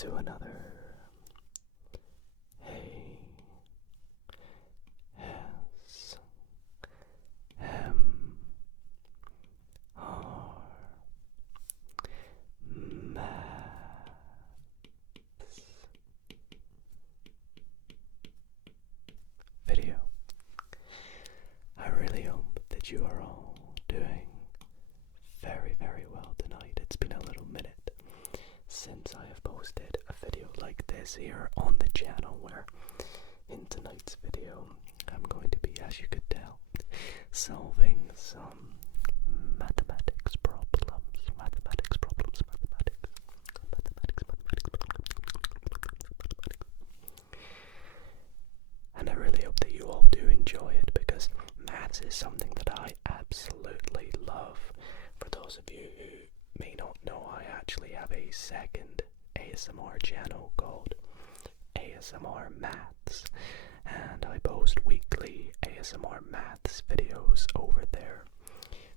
to another A S M R Maths video. I really hope that you are all doing very, very well tonight. It's been a little minute since I have posted a video like this here on the channel, where in tonight's video I'm going to be, as you could tell, solving some mathematics problems. And I really hope that you all do enjoy it, because maths is something that I absolutely love. For those of you who may not know, I actually have a second ASMR channel called ASMR Maths, and I post weekly ASMR Maths videos over there.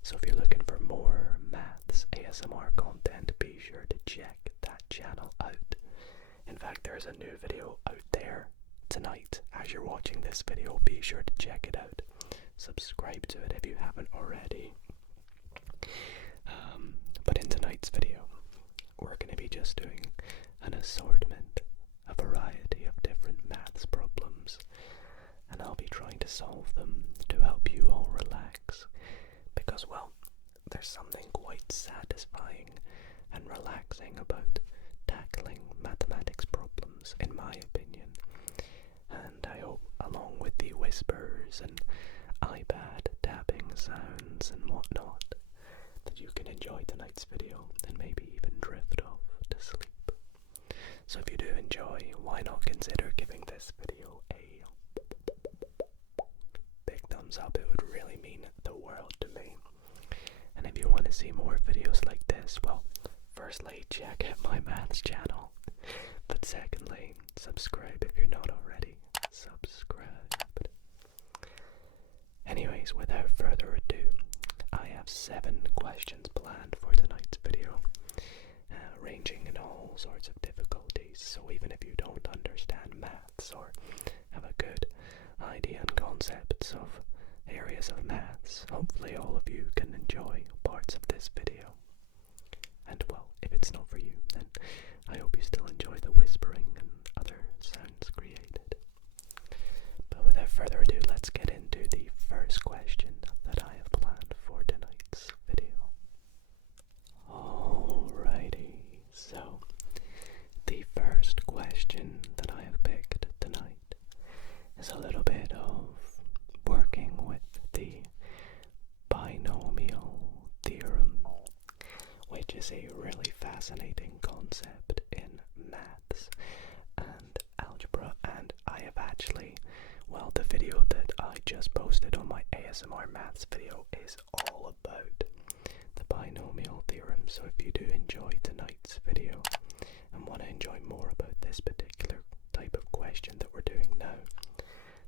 So if you're looking for more maths ASMR content, be sure to check that channel out. In fact, there's a new video out there tonight. As you're watching this video, be sure to check it out. Subscribe to it if you haven't already. But in tonight's video, we're going to be just doing an assortment, a variety of different maths problems, and I'll be trying to solve them to help you all relax, because, well, there's something quite satisfying and relaxing about tackling mathematics problems, in my opinion. And I hope, along with the whispers and iPad tapping sounds and whatnot, that you can enjoy tonight's video and maybe even drift off to sleep. So if you do enjoy, why not consider giving this video a big thumbs up? It would really mean the world to me. And if you want to see more videos like this, well, firstly, check out my maths channel. But secondly, subscribe if you're not already. Subscribe. Anyways, without further ado, I have 7 questions planned for tonight's video, ranging in all sorts of difficulties. So even if you don't understand maths or have a good idea and concepts of areas of maths, hopefully all of you can enjoy parts of this video. And well, if it's not for you, then I hope you still enjoy the whispering and other sounds created. But without further ado, let's get into the first question that I have planned for tonight's video. Alrighty, so the first question that I have picked tonight is a little bit of working with the binomial theorem, which is a really fascinating concept in maths and algebra. And I have actually, well, the video that I just posted on my ASMR Maths video is all about the binomial theorem. So if you do enjoy tonight's video and want to enjoy more about this particular type of question that we're doing now,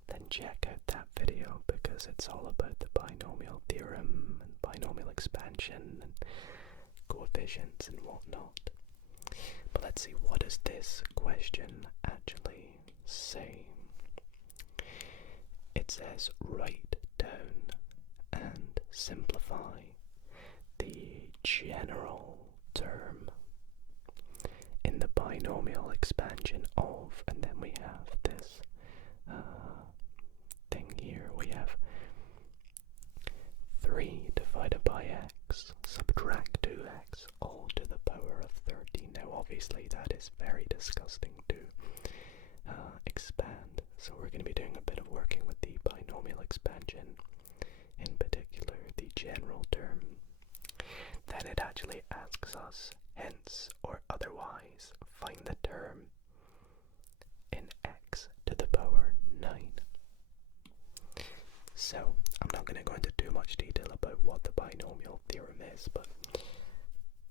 then check out that video, because it's all about the binomial theorem and binomial expansion and coefficients and whatnot. But let's see, what does this question actually say? It says, write down and simplify the general term in the binomial expansion of, and then we have this thing here. We have 3 divided by x, subtract 2x, all to the power of 13. Now obviously that is very disgusting to expand, so we're going to be doing a bit of working with the binomial expansion, in particular the general term. Then it actually asks us, hence or otherwise, find the term in x to the power 9. So I'm not going to go into too much detail about what the binomial theorem is, but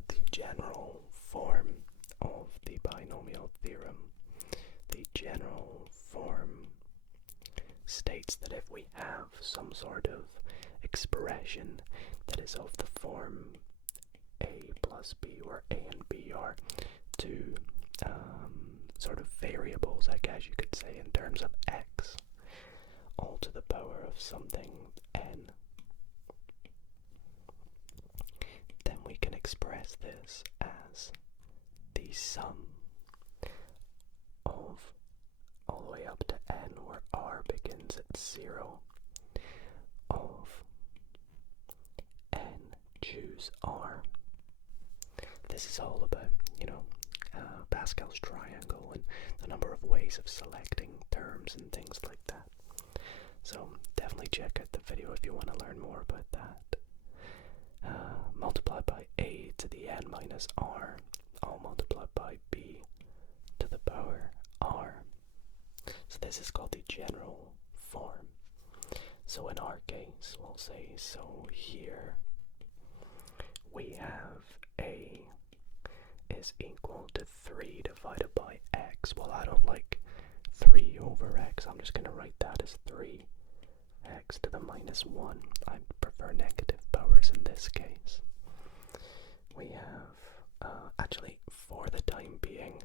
the general form of the binomial theorem, the general form states that if we have some sort of expression that is of the form a plus b, where a and b are two terms of x, all to the power of something n, then we can express this as the sum of all the way up to n, where r begins at 0, of n choose r. This is all about, Pascal's triangle and the number of ways of selecting terms and things like that. So definitely check out the video if you want to learn more about that. Multiplied by a to the n minus r, all multiplied by b to the power r. So this is called the general form. So in our case, we'll say, so here we have a is equal to 3 divided by x. Well, I don't like 3 over x. I'm just going to write that as 3x to the minus 1. I prefer negative powers in this case. We have, actually, for the time being,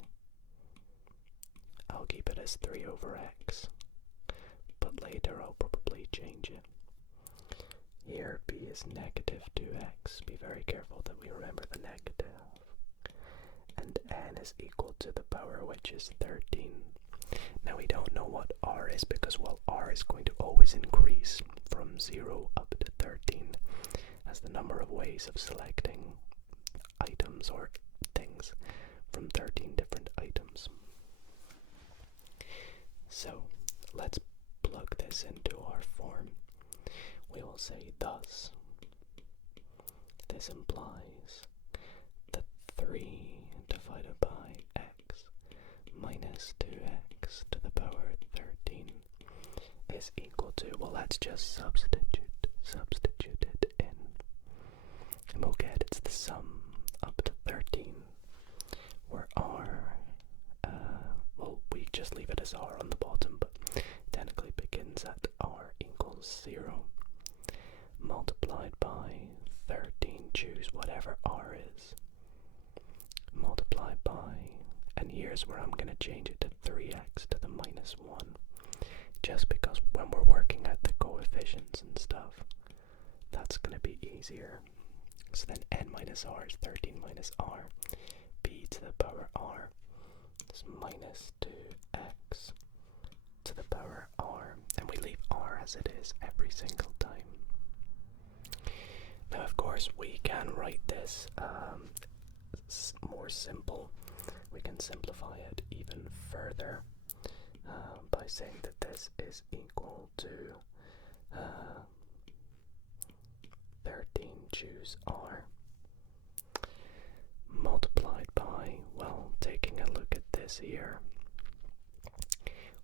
I'll keep it as 3 over x. But later I'll probably change it. Here b is negative 2x. Be very careful that we remember the negative. And n is equal to the power, which is 13. Now we don't know what r is because, well, r is going to always increase from 0 up to 13 as the number of ways of selecting items or things from 13 different items. So let's plug this into our form. We will say thus. This implies that 3 divided by x minus 2x to the power 13 is equal to, well, let's just substitute it in. And we'll get it's the sum up to 13, where r, well, we just leave it as r on the bottom, but technically begins at r equals 0, multiplied by 13, choose whatever r is, multiplied by, and here's where I'm going to change it to 3x to the minus 1, just because when we're working out the coefficients and stuff, that's going to be easier. So then n minus r is 13 minus r, b to the power r is minus 2x to the power r, and we leave r as it is every single time. Now, of course, we can write this more simple. We can simplify it even further by saying that this is equal to 13 choose r multiplied by, well, taking a look at this here,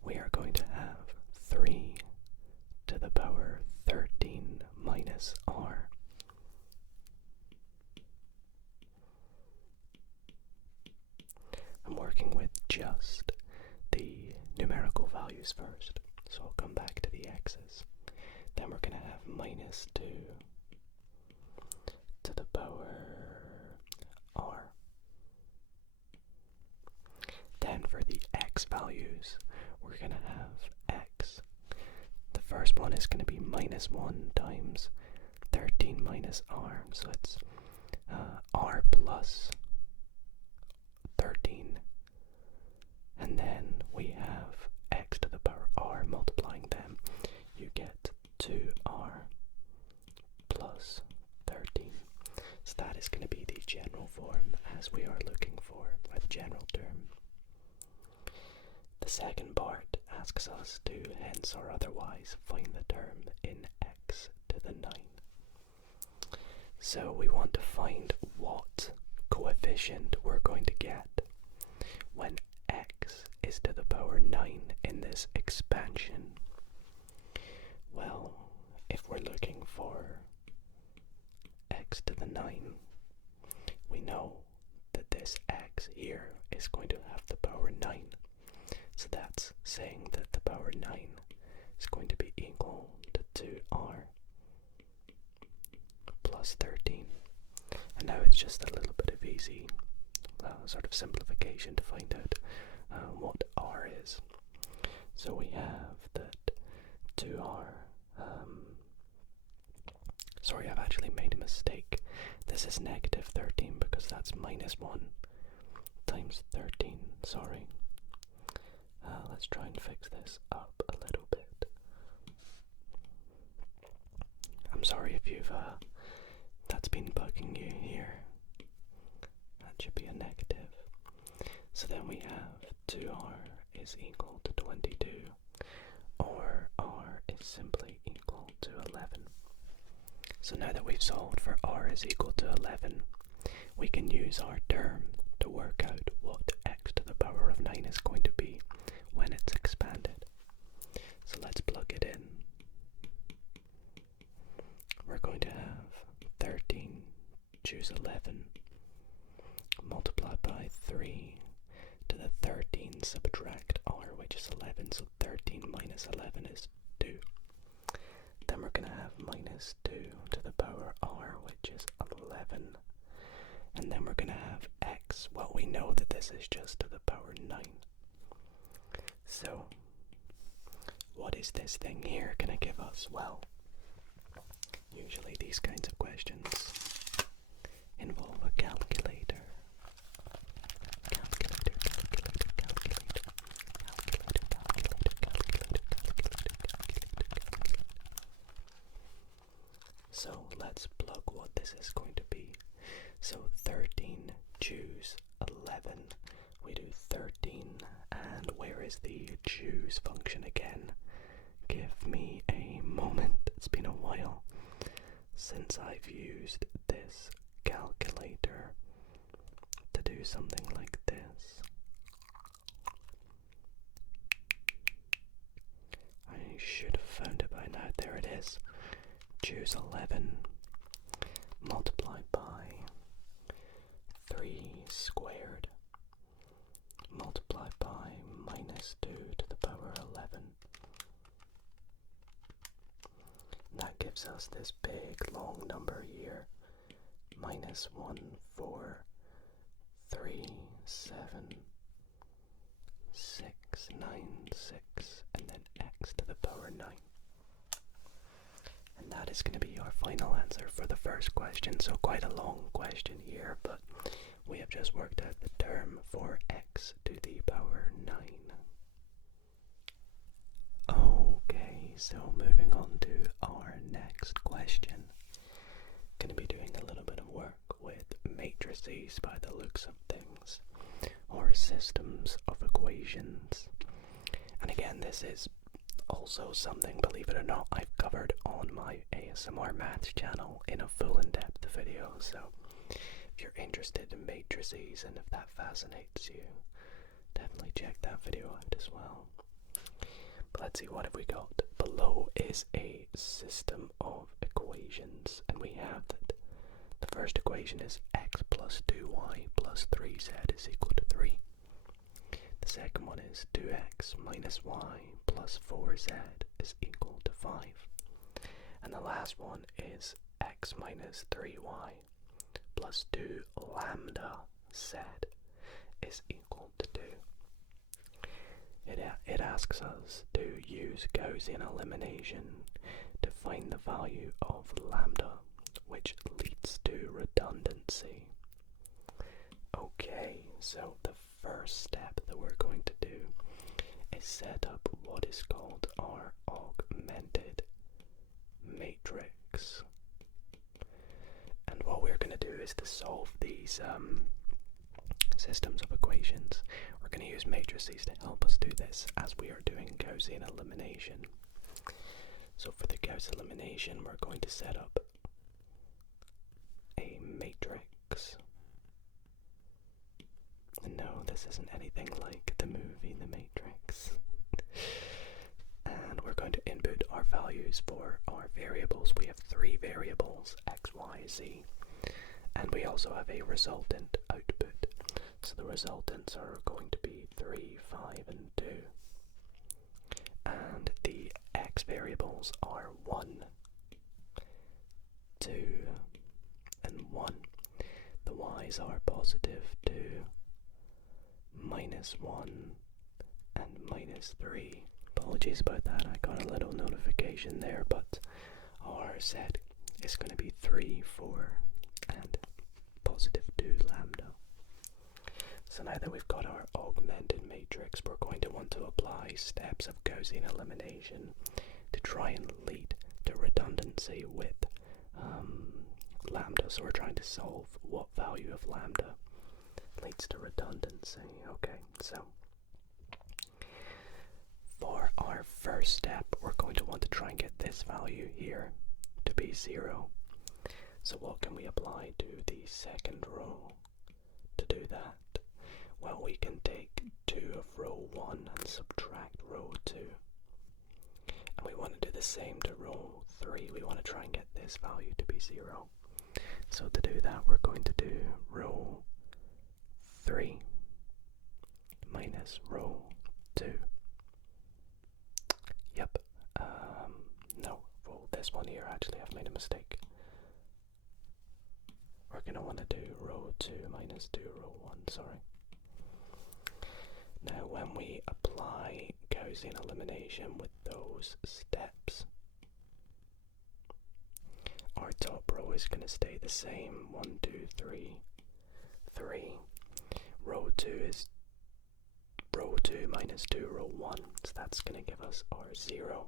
we are going to have 3 to the power 13 minus r. I'm working with just the numerical values first, so I'll come back to the x's. Then we're going to have minus 2 to the power r. Then for the x values, we're going to have x. The first one is going to be minus 1 times 13 minus r, so it's r plus 13, and then we have x to the power r, multiplying them, you get 2r plus 13. So that is going to be the general form as we are looking for, or the general term. The second part asks us to hence or otherwise find the term in x to the 9. So we want to find what coefficient we're going to get when x is to the power 9 in this expansion. Well, if we're looking for x to the 9, we know that this x here is going to have the power 9. So that's saying that the power 9 is going to be equal to 2r plus 13. And now it's just a little bit of easy sort of simplification to find out what r is. So we have that 2r, sorry, I've actually made a mistake. This is negative 13 because that's minus 1 times 13, sorry. Let's try and fix this up a little bit. I'm sorry if you've, that's been bugging you here. That should be a negative. So then we have 2r is equal to 22, or r is simply equal to 11. So now that we've solved for r is equal to 11, we can use our term to work out what x to the power of 9 is going to be when it's expanded. So let's plug it in. We're going to have 13 choose 11 multiplied by 3 to the 13 subtract r, which is 11, so 13 minus 11 is 2. Then we're going to have minus 2 to the power r, which is 11. And then we're going to have x. Well, we know that this is just to the power 9. So, what is this thing here going to give us? Well, usually these kinds of questions involve a calculator. So let's plug what this is going to be. So 13 choose 11. We do 13, and where is the choose function again? Give me a moment. It's been a while since I've used this calculator to do something like this. I should have found it by now. There it is. Choose 11 multiplied by 3 squared multiplied by minus 2 to the power 11. And that gives us this big long number here. Minus 1, 4, 3, 7, 6, 9, 6, and then x to the power 9. And that is going to be our final answer for the first question. So quite a long question here, but we have just worked out the term for x to the power 9. Okay, so moving on to our next question. Going to be doing a little bit of work with matrices by the looks of things, or systems of equations. And again, this is also something, believe it or not, I've covered on my ASMR Maths channel in a full in-depth video. So if you're interested in matrices and if that fascinates you, definitely check that video out as well. But let's see, what have we got? Below is a system of equations, and we have that the first equation is x plus 2y plus 3z is equal to 3. The second one is 2x minus y plus 4z is equal to 5. And the last one is x minus 3y plus 2 lambda z is equal to 2. It asks us to use Gaussian elimination to find the value of lambda, which leads to redundancy. Okay, so the first step that we're going to do is set up what is called our augmented matrix. And what we're going to do is to solve these systems of equations, we're going to use matrices to help us do this as we are doing Gaussian elimination. So for the Gauss elimination, we're going to set up a matrix. And no, this isn't anything like the movie The Matrix. And we're going to input our values for our variables. We have 3 variables, x, y, z. And we also have a resultant output. So the resultants are going to be 3, 5, and 2. And the x variables are 1, 2, and 1. The y's are positive 2, minus 1, and minus 3. Apologies about that, I got a little notification there, but our set is going to be 3, 4, and positive 2 lambda. So now that we've got our augmented matrix, we're going to want to apply steps of Gaussian elimination to try and lead to redundancy with lambda. So we're trying to solve what value of lambda leads to redundancy. Okay, so for our first step, we're going to want to try and get this value here to be 0. So what can we apply to the second row to do that? Well, we can take 2 of row 1 and subtract row 2. And we want to do the same to row 3. We want to try and get this value to be 0. So to do that, we're going to do row 3 minus row 2. Yep. No, well, this one here, actually, I've made a mistake. We're going to want to do row 2 minus 2 row 1, sorry. Now, when we apply Gaussian elimination with those steps, our top row is going to stay the same. 1, 2, 3, 3. Row 2 is row 2 minus 2 row 1, so that's going to give us our 0.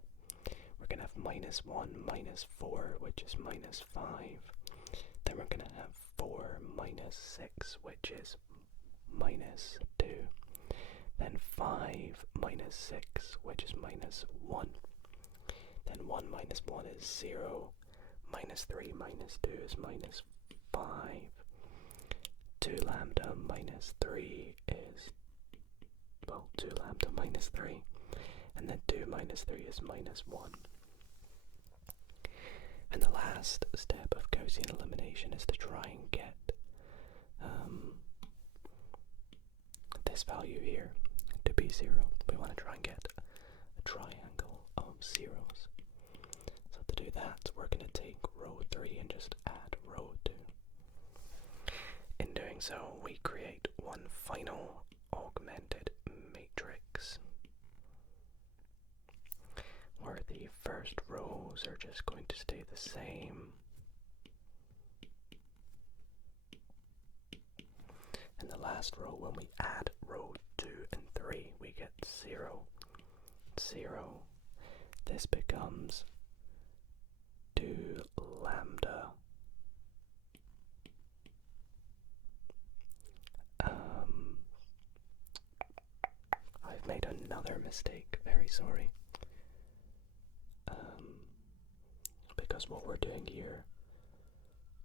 We're going to have minus 1 minus 4, which is minus 5. Then we're going to have 4 minus 6, which is minus 2. Then 5 minus 6, which is minus 1. Then 1 minus 1 is 0. Minus 3 minus 2 is minus 5. 2 lambda minus 3 is, well, 2 lambda minus 3. And then 2 minus 3 is minus 1. And the last step of Gaussian elimination is to try and get this value here to be 0. We want to try and get a triangle of zeros. So to do that, we're going to take row 3 and just add row 2. In doing so, we create one final augmented matrix, where the first rows are just going to stay the same, and the last row, when we add row 2 and 3, we get 0, 0. This becomes 2 lambda I've made another mistake, very sorry. Because what we're doing here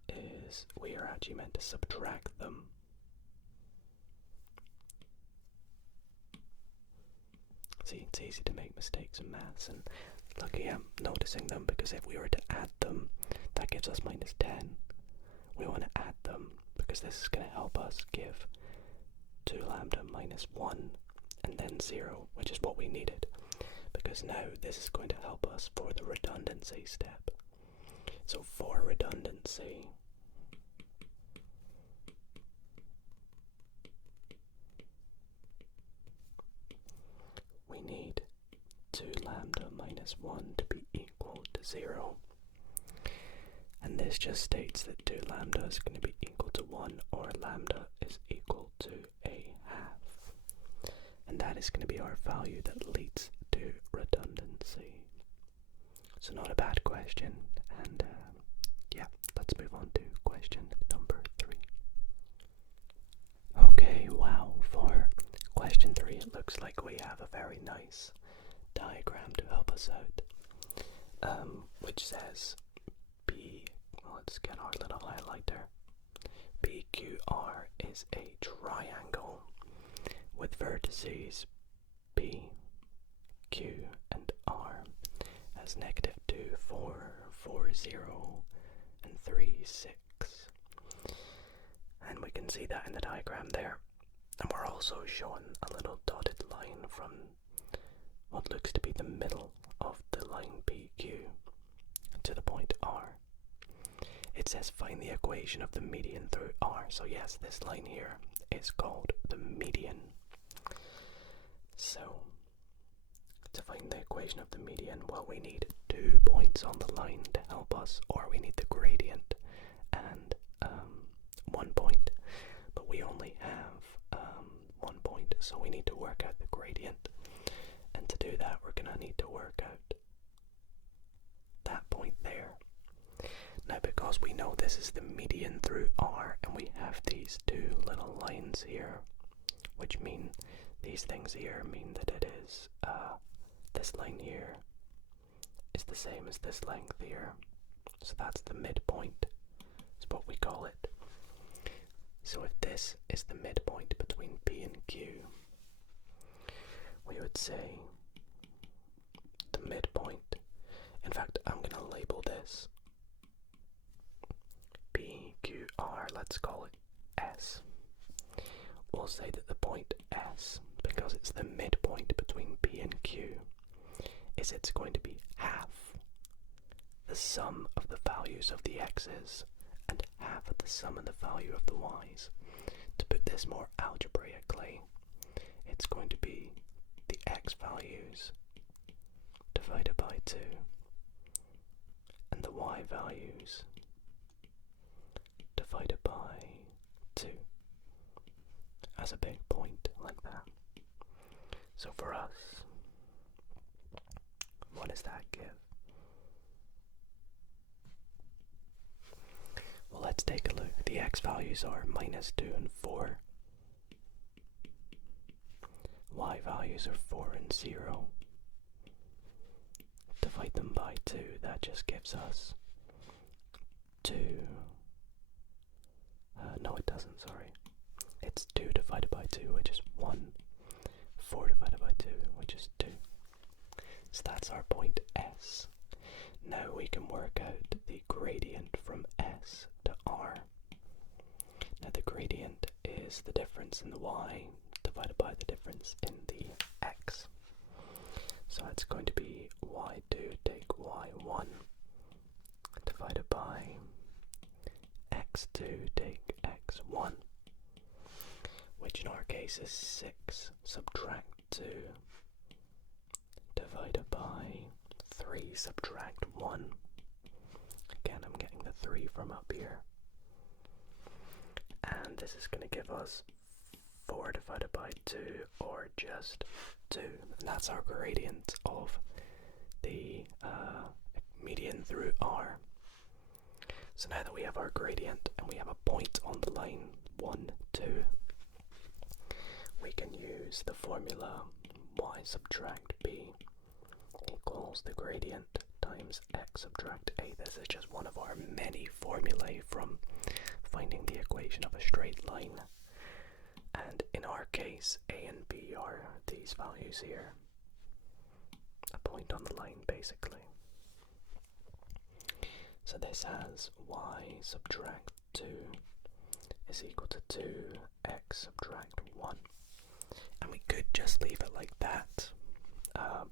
is we are actually meant to subtract them. See, it's easy to make mistakes in maths, and lucky I'm noticing them, because if we were to add them, that gives us minus 10. We want to add them because this is going to help us give 2 lambda minus 1 and then 0, which is what we needed, because now this is going to help us for the redundancy step. So for redundancy, we need 2 lambda minus 1 to be equal to 0. And this just states that 2 lambda is going to be equal to 1, or lambda is equal to a half. And that is going to be our value that leads to redundancy. So not a bad question. And yeah, let's move on to question number 3. Okay, wow, for question 3 it looks like we have a very nice diagram to help us out, which says let's get our little highlighter. PQR is a triangle with vertices P, Q, and R as negative 2, 4, 4, 0, and 3, 6. And we can see that in the diagram there. And we're also shown a little dotted line from what looks to be the middle of the line PQ to the point R. It says find the equation of the median through R. So yes, this line here is called the median. So to find the equation of the median, well, we need 2 points on the line to help us, or we need the gradient and 1 point. But we only have 1 point, so we need to work out the gradient. And to do that, we're going to need to work out that point there. Now, because we know this is the median through R, and we have these 2 little lines here, which mean these things here mean that it is this line here is the same as this length here. So that's the midpoint, is what we call it. So if this is the midpoint between P and Q, we would say the midpoint. In fact, I'm going to label this P, Q, R, let's call it S. We'll say that the point S, because it's the midpoint between P and Q, is it's going to be half the sum of the values of the x's and half of the sum of the value of the y's. To put this more algebraically, it's going to be the x values divided by 2 and the y values divided by 2 as a big point like that. So for us, what does that give? Well, let's take a look. The x values are -2 and 4. Y values are 4 and 0. Divide them by 2, that just gives us 2. No, it doesn't, sorry. It's 2 divided by 2, which is 1. 4 divided by 2, which is 2. So that's our point S. Now we can work out the gradient from S to R. Now the gradient is the difference in the y divided by the difference in the x. So it's going to be y2 take y1 divided by x2 take x1, which in our case is 6 subtract 2 divided by 3 subtract 1. Again, I'm getting the 3 from up here. And this is going to give us 4 divided by 2, or just 2. And that's our gradient of the median through R. So now that we have our gradient and we have a point on the line 1, 2, we can use the formula y subtract b equals the gradient times x subtract a. This is just one of our many formulae from finding the equation of a straight line. And in our case, a and b are these values here. A point on the line, basically. So this has y subtract 2 is equal to 2x subtract 1. And we could just leave it like that,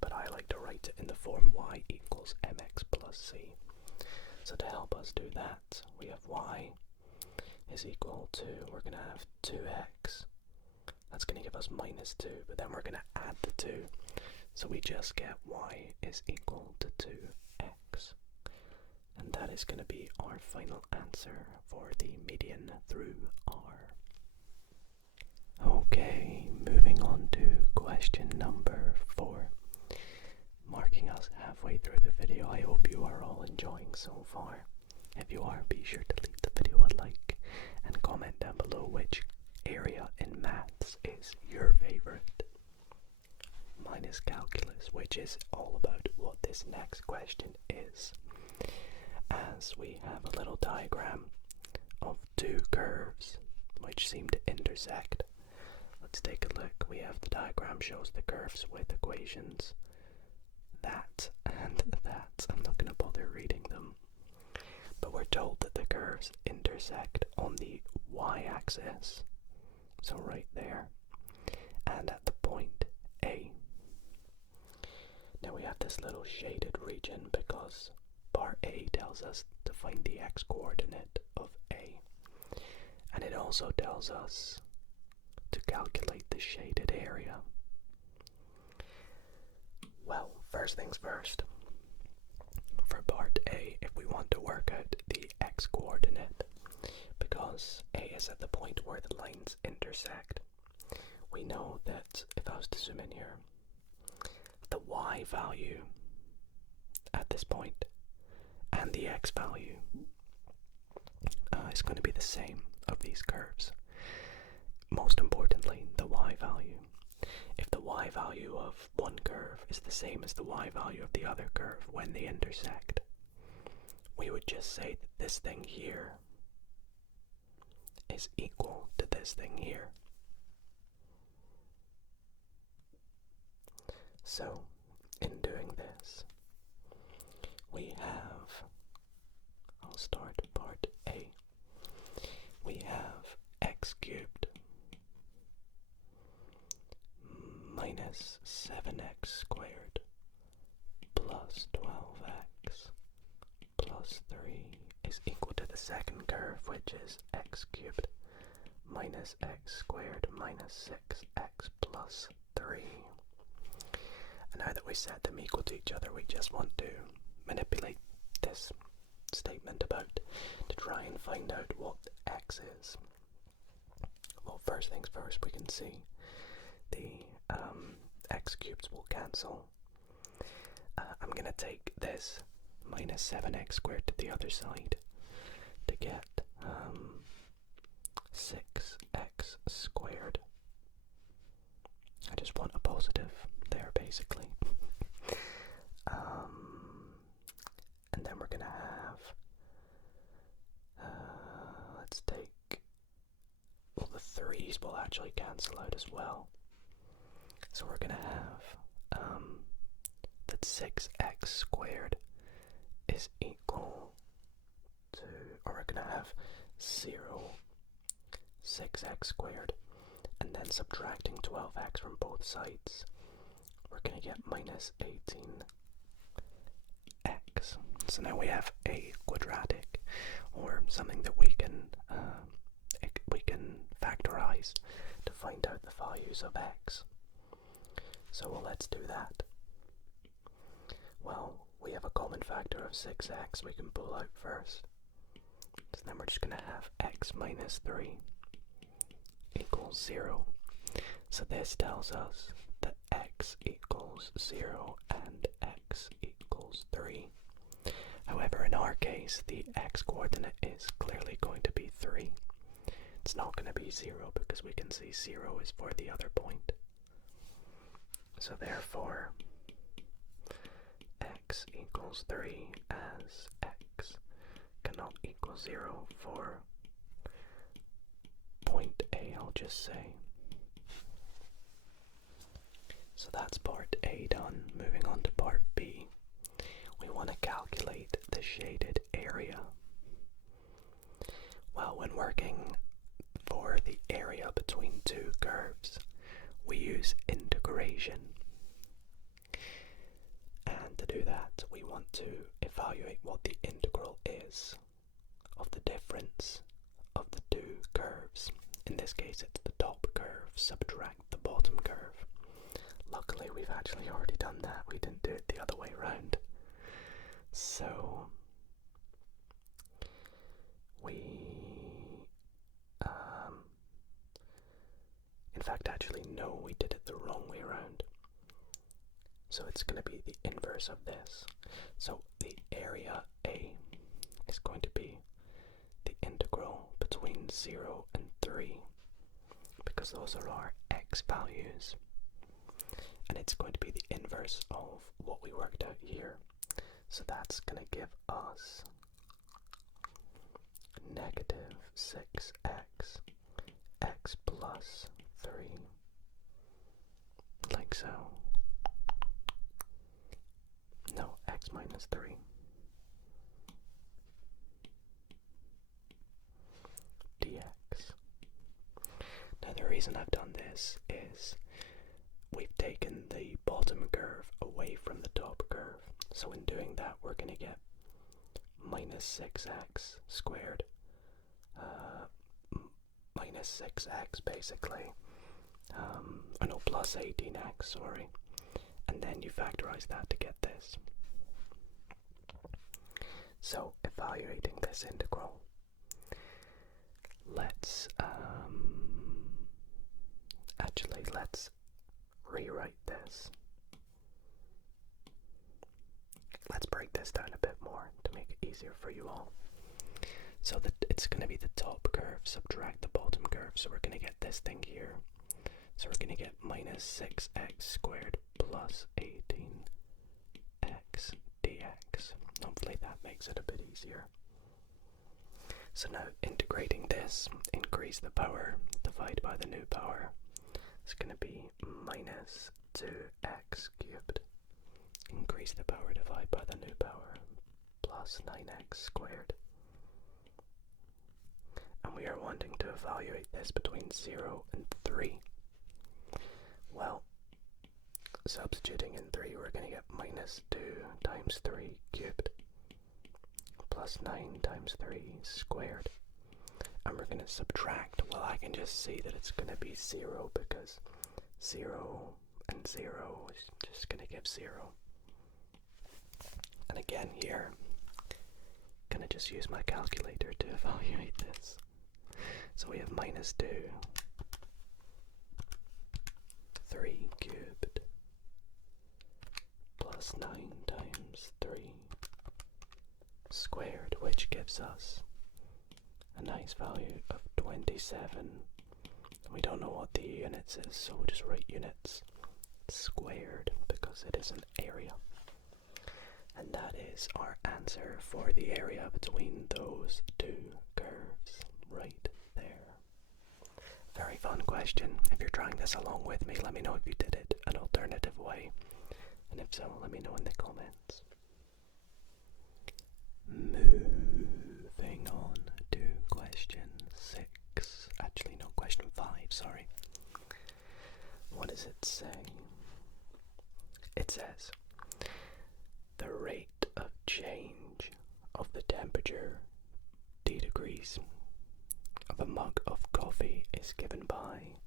but I like to write it in the form y equals mx plus c. So to help us do that, we have y is equal to, we're going to have 2x. That's going to give us -2, but then we're going to add the 2. So we just get y is equal to 2x. And that is going to be our final answer for the median through R. Okay, moving on to question number 4. Marking us halfway through the video. I hope you are all enjoying so far. If you are, be sure to leave the video a like and comment down below which area in maths is your favorite. Mine is calculus, which is all about what this next question is. As we have a little diagram of 2 curves which seem to intersect. Let's take a look. We have the diagram shows the curves with equations that and that. I'm not going to bother reading them. But we're told that the curves intersect on the y-axis. So right there. And at the point A. Now we have this little shaded region because part A tells us to find the x-coordinate of A. And it also tells us to calculate the shaded area. Well, first things first. For part A, if we want to work out the x coordinate, because A is at the point where the lines intersect, we know that if I was to zoom in here, the y value at this point and the x value is going to be the same of these curves. Most importantly, the y value. If the y value of one curve is the same as the y value of the other curve when they intersect, we would just say that this thing here is equal to this thing here. So, in doing this, we have, I'll start part A, we have x cubed minus 7x squared plus 12x plus 3 is equal to the second curve, which is x cubed minus x squared minus 6x plus 3. And now that we set them equal to each other, we just want to manipulate this statement about to try and find out what x is. Well, first things first, we can see the x cubes will cancel. I'm going to take this minus 7x squared to the other side to get 6x squared. I just want a positive there, basically. And then we're going to have, let's take, well, the 3's will actually cancel out as well. So we're going to have that 6x squared is equal to, or we're going to have 6x squared, and then subtracting 12x from both sides, we're going to get minus 18x. So now we have a quadratic, or something that we can factorize to find out the values of x. So well, let's do that. Well, we have a common factor of 6x we can pull out first. So then we're just going to have x minus 3 equals 0. So this tells us that x equals 0 and x equals 3. However, in our case, the x coordinate is clearly going to be 3. It's not going to be 0 because we can see 0 is for the other point. So therefore, x equals 3 as x cannot equal 0 for point A, I'll just say. So that's part A done. Moving on to part B. We want to calculate the shaded area. Well, when working for the area between two curves, we use integration. And to do that, we want to evaluate what the integral is of the difference of the two curves. In this case, it's the top curve, subtract the bottom curve. Luckily, we've actually already done that. We didn't do it the other way around. So, in fact, actually, no, we did it the wrong way around. So it's going to be the inverse of this. So the area A is going to be the integral between 0 and 3, because those are our x values. And it's going to be the inverse of what we worked out here. So that's going to give us negative 6x, x plus 3, like so. No, x minus 3. dx. Now the reason I've done this is we've taken the bottom curve away from the top curve. So in doing that, we're going to get minus 6x squared, minus 6x basically, plus 18x, sorry. and then you factorize that to get this. So evaluating this integral, let's rewrite this. Let's break this down a bit more to make it easier for you all. So that it's going to be the top curve, subtract the bottom curve, so we're going to get this thing here. So we're going to get minus 6x squared plus 18x dx. Hopefully that makes it a bit easier. So now integrating this, increase the power, divide by the new power. It's going to be minus 2x cubed. Increase the power, divide by the new power, plus 9x squared. And we are wanting to evaluate this between 0 and 3. Well, substituting in 3, we're going to get minus 2 times 3 cubed plus 9 times 3 squared. And we're going to subtract. Well, I can just see that it's going to be 0 because 0 and 0 is just going to give 0. And again here, I'm going to just use my calculator to evaluate this. So we have minus 2, 3 cubed, plus 9 times 3 squared, which gives us a nice value of 27. We don't know what the units is, so we'll just write units squared because it is an area. And that is our answer for the area between those two curves right there. Very fun question. If you're trying this along with me, let me know if you did it an alternative way. And if so, let me know in the comments. Moving on to question 6. Actually, no, question 5, sorry. What does it say? It says, the rate of change of the temperature T degrees of a mug of coffee is given by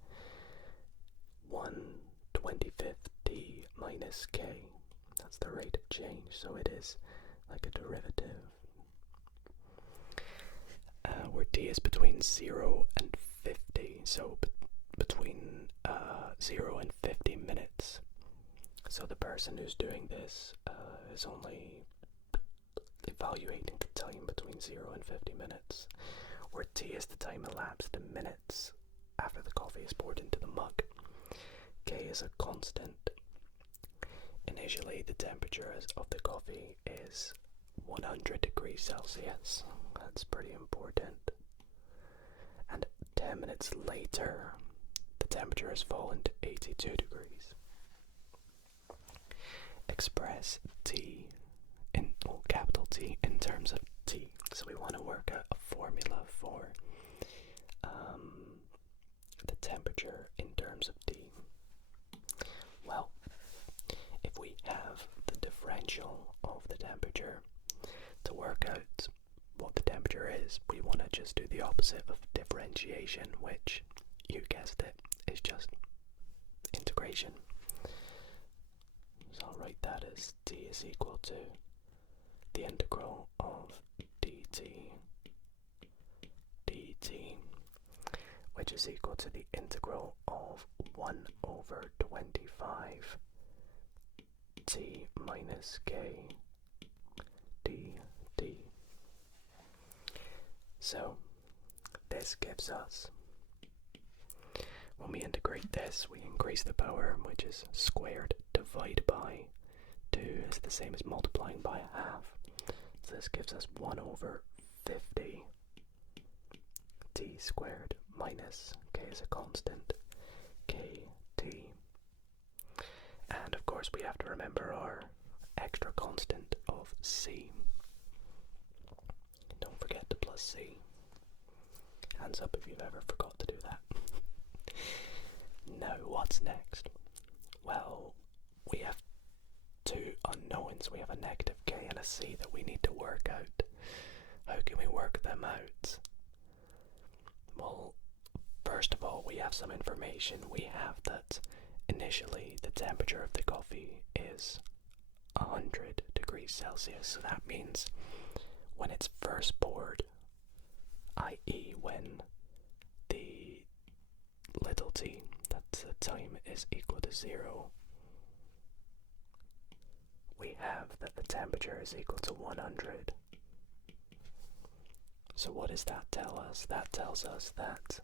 1/25th T minus K. That's the rate of change, so it is like a derivative. Where T is between 0 and 50, so between 0 and 50 minutes. So the person who's doing this is only evaluating the time between 0 and 50 minutes, where T is the time elapsed in minutes after the coffee is poured into the mug. K is a constant. Initially, the temperature of the coffee is 100 degrees Celsius. That's pretty important. And 10 minutes later, the temperature has fallen to 82 degrees. Express T in capital T in terms of T. So we want to work out a formula for the temperature in terms of T. Well, if we have the differential of the temperature to work out what the temperature is, we want to just do the opposite of differentiation, which, you guessed it, is just integration. So I'll write that as T is equal to the integral of dt, which is equal to the integral of 1/25 T minus K dt. So this gives us, when we integrate this, we increase the power, which is squared, divide by 2 is the same as multiplying by a half. So this gives us 1/50 T squared minus K is a constant, KT. And of course we have to remember our extra constant of C. Don't forget the plus C. Hands up if you've ever forgot to do that. Now, what's next? Well, we have two unknowns. We have a negative K and a C that we need to work out. How can we work them out? Well, first of all, we have some information. We have that initially the temperature of the coffee is 100 degrees Celsius. So that means when it's first poured, i.e. when the little t, that's the time, is equal to 0, we have that the temperature is equal to 100. So what does that tell us? That tells us that,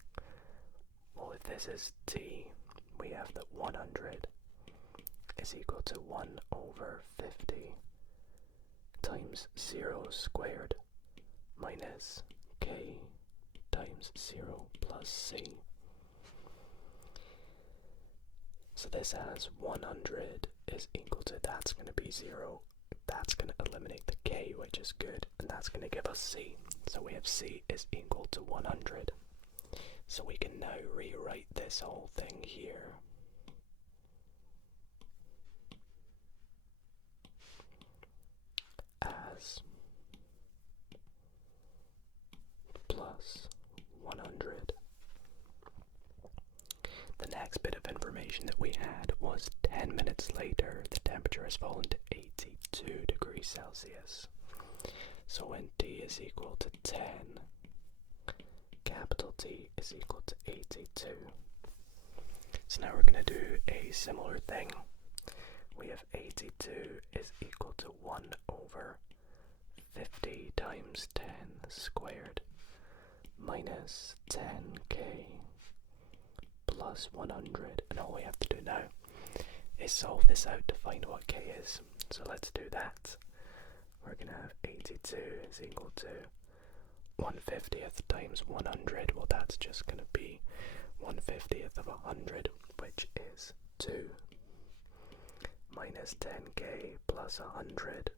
well, if this is t, we have that 100 is equal to 1 over 50 times 0 squared minus k times 0 plus c. So this has 100 is equal to, that's going to be 0. That's going to eliminate the k, which is good, and that's going to give us c. So we have c is equal to 100. So we can now rewrite this whole thing here as plus 100. The next bit of information that we had was 10 minutes later, the temperature has fallen to 82 degrees Celsius. So when t is equal to 10, capital T is equal to 82. So now we're going to do a similar thing. We have 82 is equal to 1 over 50 times 10 squared minus 10k plus 100. And all we have to do now is solve this out to find what k is. So let's do that. We're going to have 82 is equal to 1/50th times 100. Well, that's just going to be 1/50th of 100, which is 2, minus 10k plus 100.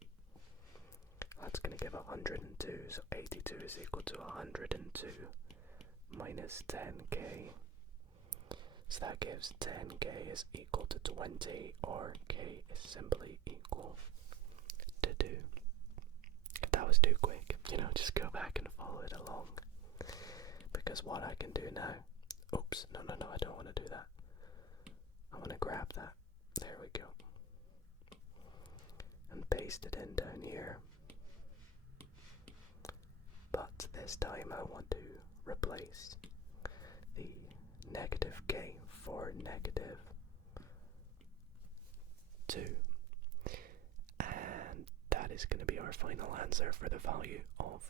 That's going to give 102, so 82 is equal to 102 minus 10k. So that gives 10k is equal to 20, or k is simply equal to 2. If that was too quick, just go back and follow it along. Because what I can do now, oops, no, I don't want to do that. I want to grab that, there we go, and paste it in down here. But this time I want to replace the negative k for negative 2. And that is going to be our final answer for the value of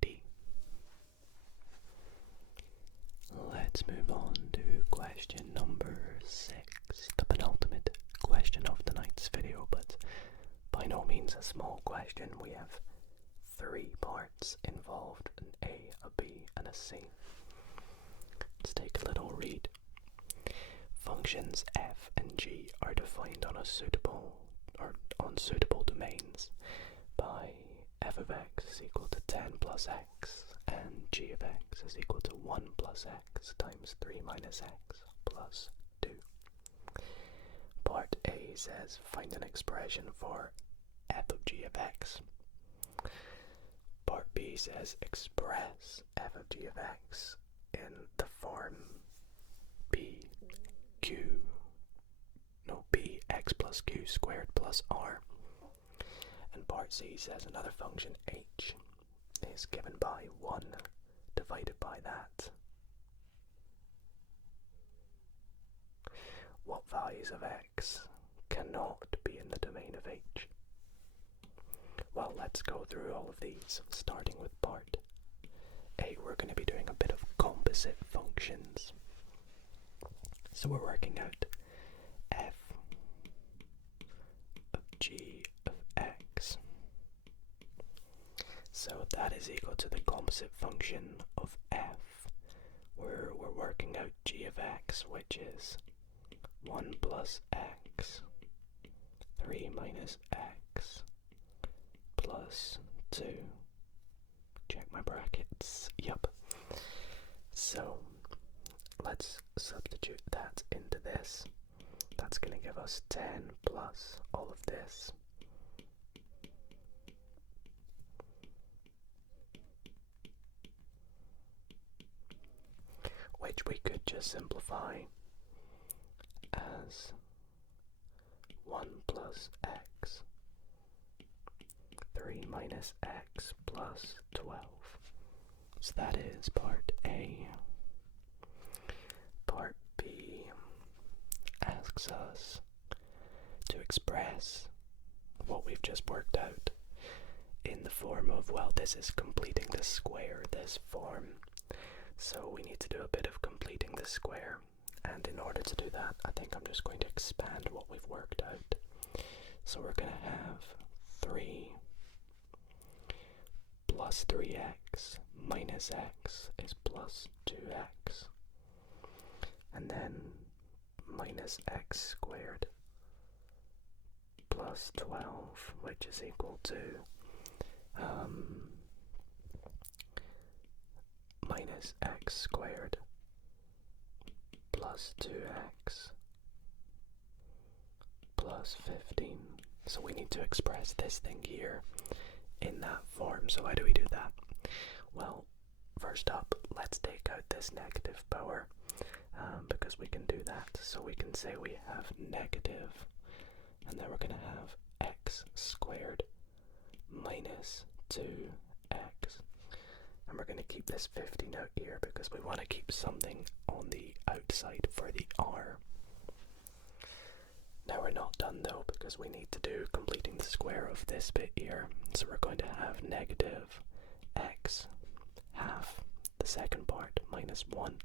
d. Let's move on to question number 6, the penultimate question of tonight's video, but by no means a small question. We have 3 parts involved, an A, a B, and a C. Let's take a little read. Functions f and g are defined on suitable domains by f of x is equal to 10 plus x and g of x is equal to 1 plus x times 3 minus x plus 2. Part A says find an expression for f of g of x. Part B says express f of g of x in the form bx plus q squared plus r. And part C says another function h is given by 1 divided by that. What values of x cannot be in the domain of h? Well, let's go through all of these, starting with part A. We're going to be doing a bit of composite functions. So we're working out f of g of x. So that is equal to the composite function of f, where we're working out g of x, which is 1 plus x, 3 minus x, plus 2. Check my brackets. Yep. So let's substitute that into this. That's going to give us 10 plus all of this. Which we could just simplify as 1 plus x. 3 minus x plus 12. So that is part A. Part B asks us to express what we've just worked out in the form of, well, this is completing the square, this form. So we need to do a bit of completing the square. And in order to do that, I think I'm just going to expand what we've worked out. So we're going to have 3 plus 3x minus x is plus 2x. And then minus x squared plus 12, which is equal to minus x squared plus 2x plus 15. So we need to express this thing here in that form. So how do we do that? Well, first up, let's take out this negative power, because we can do that. So we can say we have negative, and then we're going to have x squared minus 2x. And we're going to keep this 15 out here because we want to keep something on the outside for the r. Now we're not done though, because we need to do completing the square of this bit here. So we're going to have negative x half the second part minus 1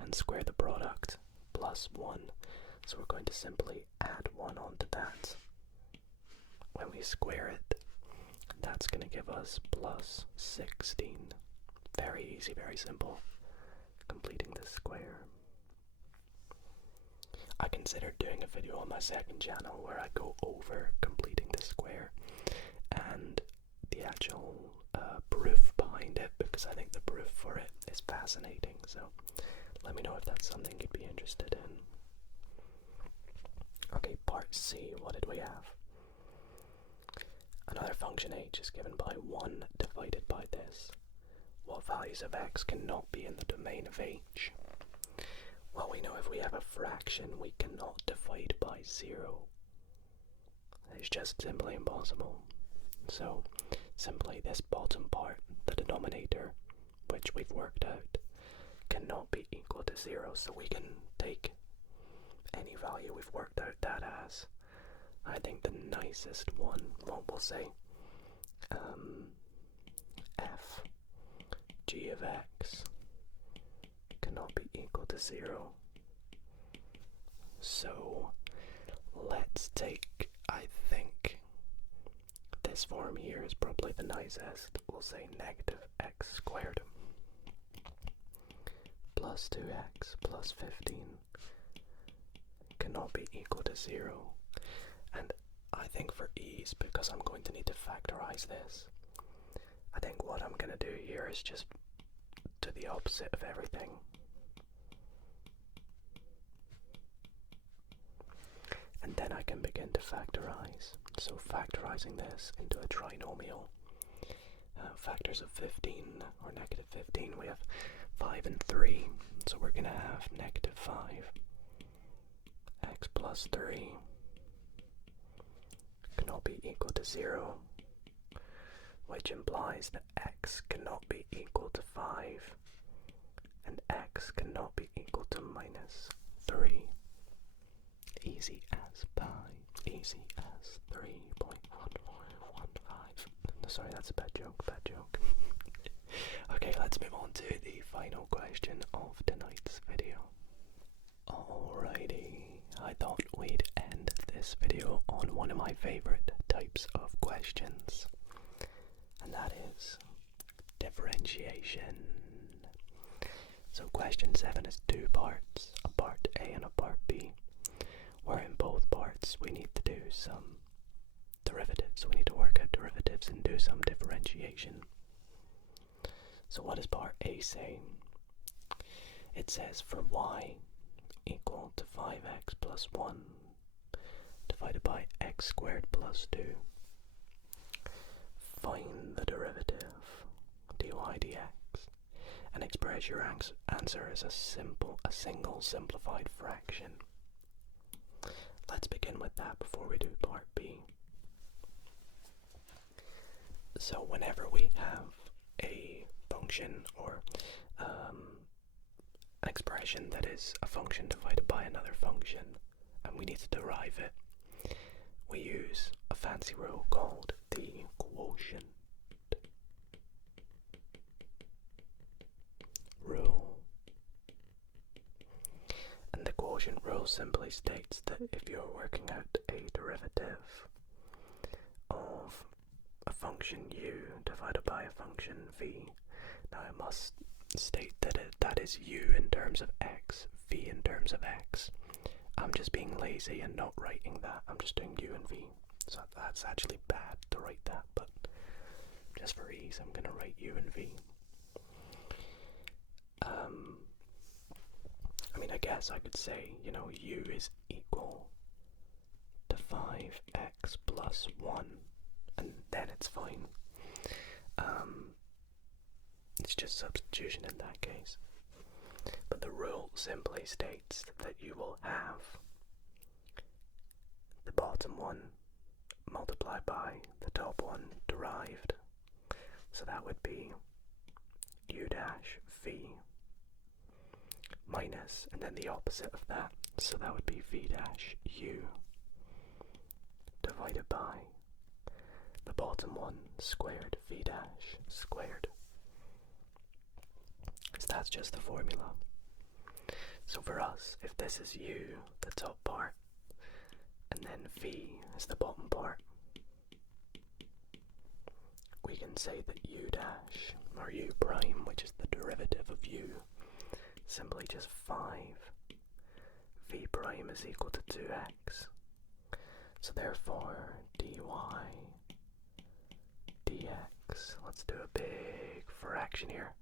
and square the product plus 1. So we're going to simply add 1 onto that. When we square it, that's going to give us plus 16. Very easy, very simple. Completing the square. I considered doing a video on my second channel where I go over completing the square and the actual proof behind it, because I think the proof for it is fascinating. So let me know if that's something you'd be interested in. Okay, part C, what did we have? Another function h is given by 1 divided by this. What values of x cannot be in the domain of h? Well, we know if we have a fraction, we cannot divide by 0. It's just simply impossible. So, simply this bottom part, the denominator, which we've worked out, cannot be equal to 0. So we can take any value we've worked out that as. I think the nicest one, what we'll say, f g of x cannot be equal to 0. So let's take, I think this form here is probably the nicest. We'll say negative x squared plus 2x plus 15 cannot be equal to 0. And I think for ease, because I'm going to need to factorize this, I think what I'm going to do here is just do the opposite of everything. And then I can begin to factorize. So factorizing this into a trinomial, factors of 15 or negative 15, we have 5 and 3. So we're going to have negative 5 x plus 3 cannot be equal to 0, which implies that x cannot be equal to 5 and x cannot be equal to minus 3. Easy as pie. Easy as 3.1415. Sorry, that's a bad joke. Okay, let's move on to the final question of tonight's video. Alrighty, I thought we'd end this video on one of my favorite types of questions, and that is differentiation. So question 7 is 2 parts, a part A and a part B, where in both parts we need to do some derivatives. We need to work out derivatives and do some differentiation. So what does part A say? It says for y equal to 5x plus 1 divided by x squared plus 2, find the derivative dy dx and express your answer as a single simplified fraction. Let's begin with at that before we do part B. So whenever we have a function or expression that is a function divided by another function, and we need to derive it, we use a fancy rule called the quotient rule. And the quotient rule simply states that if you're working out a derivative of a function u divided by a function v, now I must state that that is u in terms of x, v in terms of x. I'm just being lazy and not writing that. I'm just doing u and v. So that's actually bad to write that, but just for ease, I'm going to write u and v. I mean, I guess I could say, you know, u is equal to 5x plus 1, and then it's fine. It's just substitution in that case. But the rule simply states that you will have the bottom one multiplied by the top one derived. So that would be u dash v minus, and then the opposite of that. So that would be v dash u divided by the bottom one squared v dash squared. So that's just the formula. So for us, if this is u, the top part, and then v is the bottom part, we can say that u dash, or u prime, which is the derivative of u, simply just 5 v prime is equal to 2x. So therefore dy dx, let's do a big fraction here,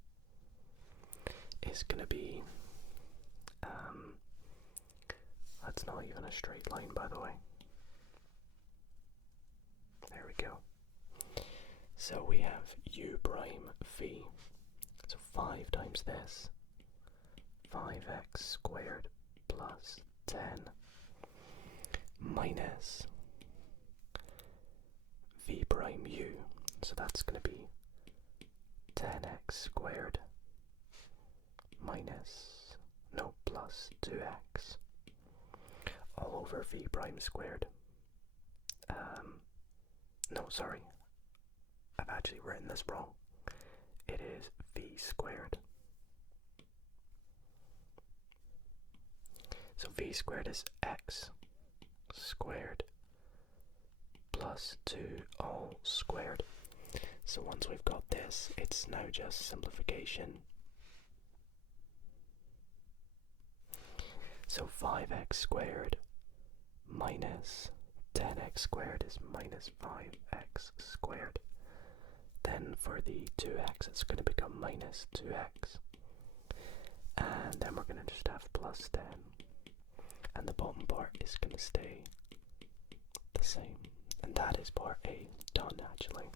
is going to be, that's not even a straight line, by the way. There we go. So we have u prime v, so 5 times this, 5x squared plus 10 minus v prime u, so that's going to be 10x squared plus 2x all over v prime squared. No, sorry, I've actually written this wrong. It is v squared. So v squared is x squared plus 2 all squared. So once we've got this, it's now just simplification. So 5x squared minus 10x squared is minus 5x squared. Then for the 2x, it's going to become minus 2x. And then we're going to just have plus 10. And the bottom part is going to stay the same. And that is part A done, actually.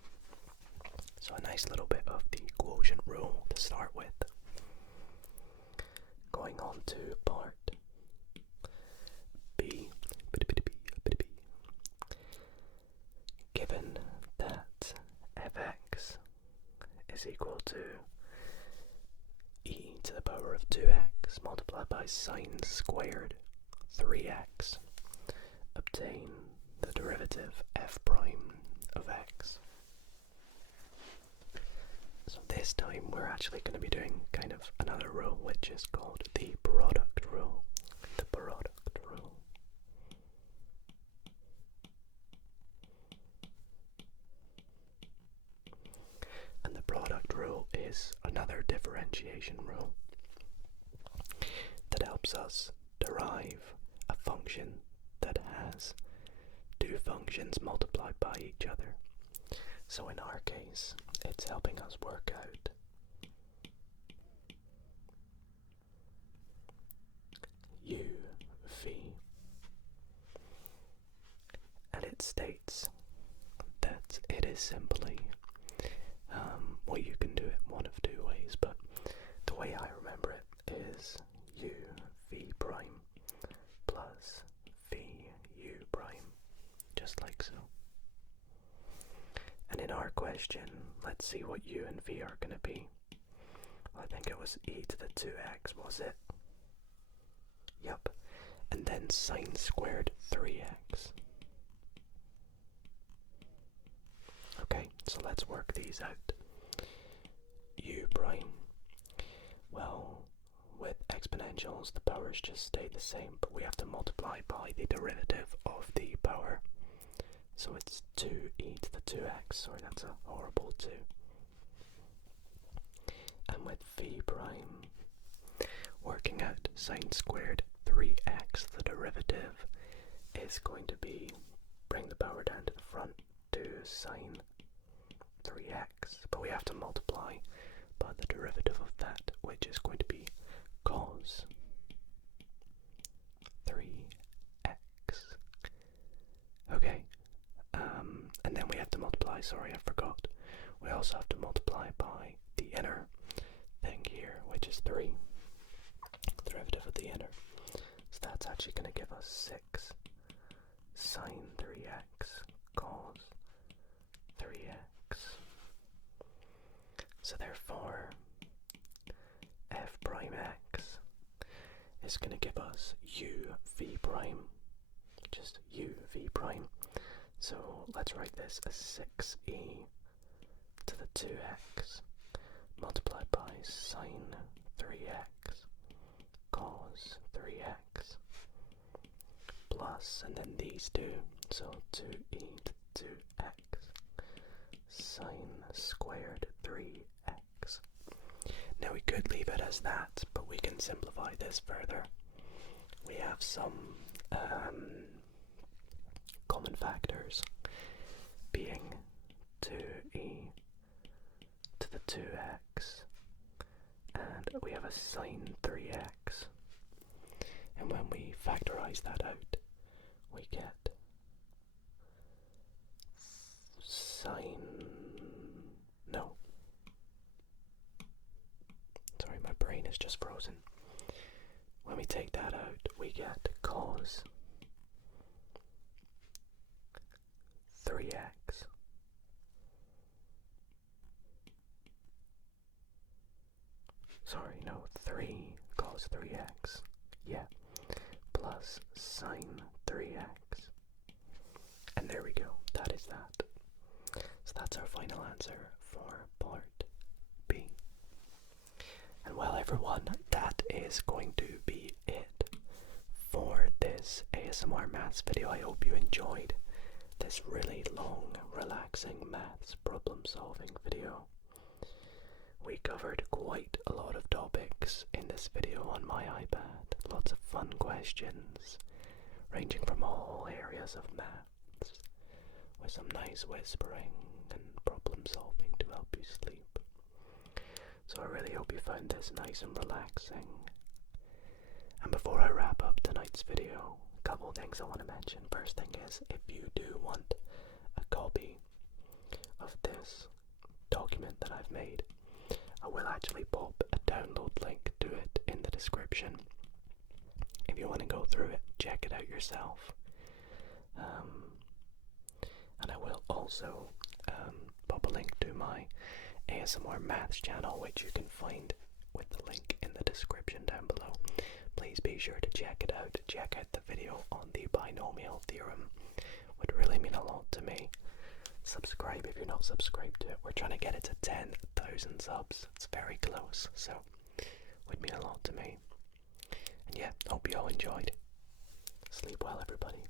So a nice little bit of the quotient rule to start with. Going on to part B. Given that fx is equal to e to the power of 2x multiplied by sine squared 3x, obtain the derivative f prime of x. So this time we're actually going to be doing kind of another rule, which is called the product rule. The product rule. And the product rule is another differentiation rule that helps us derive a function that has two functions multiplied by each other. So in our case, it's helping us work out u v, and it states that it is simply, well, you can do it one of two ways, but the way I remember it is u v prime plus v u prime. just like so. And in our question, let's see what u and v are going to be. I think it was e to the 2x, was it? Yep. And then sine squared 3x. Okay, so let's work these out. U prime. Well, with exponentials, the powers just stay the same, but we have to multiply by the derivative of the power. So it's 2e to the 2x. Sorry, that's a horrible 2. And with v prime, working out sine squared 3x, the derivative is going to be, bring the power down to the front, to sine 3x, but we have to multiply by the derivative of that, which is going to be cos 3x. Okay, and then we have to multiply, sorry I forgot, we also have to multiply by the inner thing here, which is 3, derivative of the inner, so that's actually going to give us 6 sine 3x cos 3x. So therefore, f prime x is going to give us u v prime, just u v prime. So let's write this as 6e to the 2x multiplied by sine 3x cos 3x plus, and then these two, so 2e to 2x sine squared 3x. Now we could leave it as that, but we can simplify this further. We have some common factors, being 2e to the 2x, and we have a sine 3x, and when we factorize that out, we get sorry, my brain is just frozen. When we take that out, we get cos 3x sorry, no, 3 cos 3x, yeah, plus sine 3x, and there we go, that is that. So that's our final answer for part B. And well everyone, that is going to be it for this ASMR maths video. I hope you enjoyed this really long, relaxing maths problem solving video. We covered quite a lot of topics in this video on my iPad, lots of fun questions ranging from all areas of maths, with some nice whispering and problem solving to help you sleep. So I really hope you found this nice and relaxing. And before I wrap up tonight's video, a couple of things I want to mention. First thing is, if you do want a copy of this document that I've made, I will actually pop a download link to it in the description. If you want to go through it, check it out yourself. And I will also pop a link to my ASMR Maths channel, which you can find with the link in the description down below. Please be sure to check it out. Check out the video on the binomial theorem. Would really mean a lot to me. Subscribe if you're not subscribed to it. We're trying to get it to 10,000 subs. It's very close, so would mean a lot to me. And yeah, hope you all enjoyed. Sleep well, everybody.